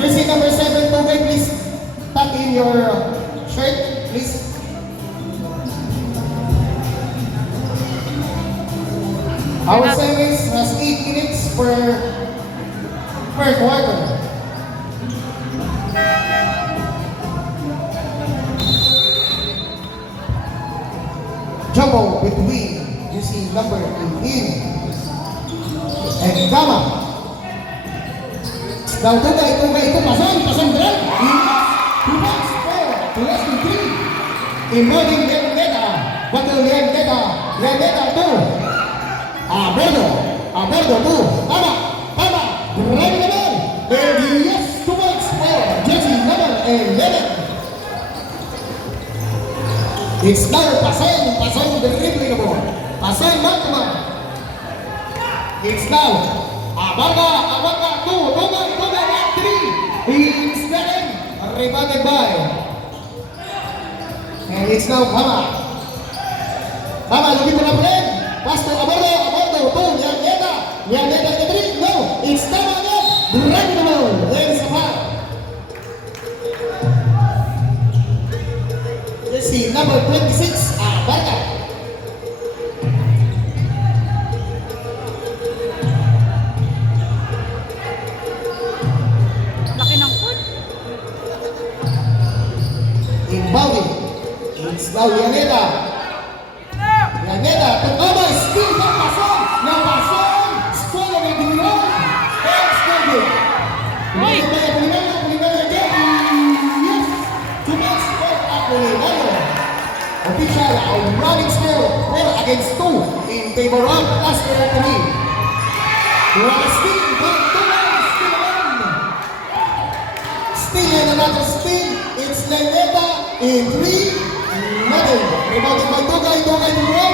Jersey number 7, Tugay, please tuck in your shirt, please. Our service has 8 minutes per quarter. Jumbo between jersey number 18 and Gama. Now Tugay, ito pasang dran. Two points for less than 3. Emerging Leoneta, Battle Leoneta 2. Aberdo 2. Tama. Drive naman. And yes, 2 points for jersey number 11. It's now pasang dribbling mo. Pasang man. It's now Abaga 2, Tugay 3. It's getting rebounded by. And it's now Kama looking for the play. Pass to Abardo 2, Leoneta 3. No, it's Tama again. Drive the ball. There's a foul. Jersey number 26, Abarca. Laki ng foot. Inbounding. It's now Leoneta to Gama. Still not pasang. Score and Diliman. And Scorpion. Diliman again. Yes. 2 points for Apolinario. Official running score 4-2 in favor of Astro Tumi. Still and another steal. It's Leoneta in 3. Rebounded by Tugay to Helio.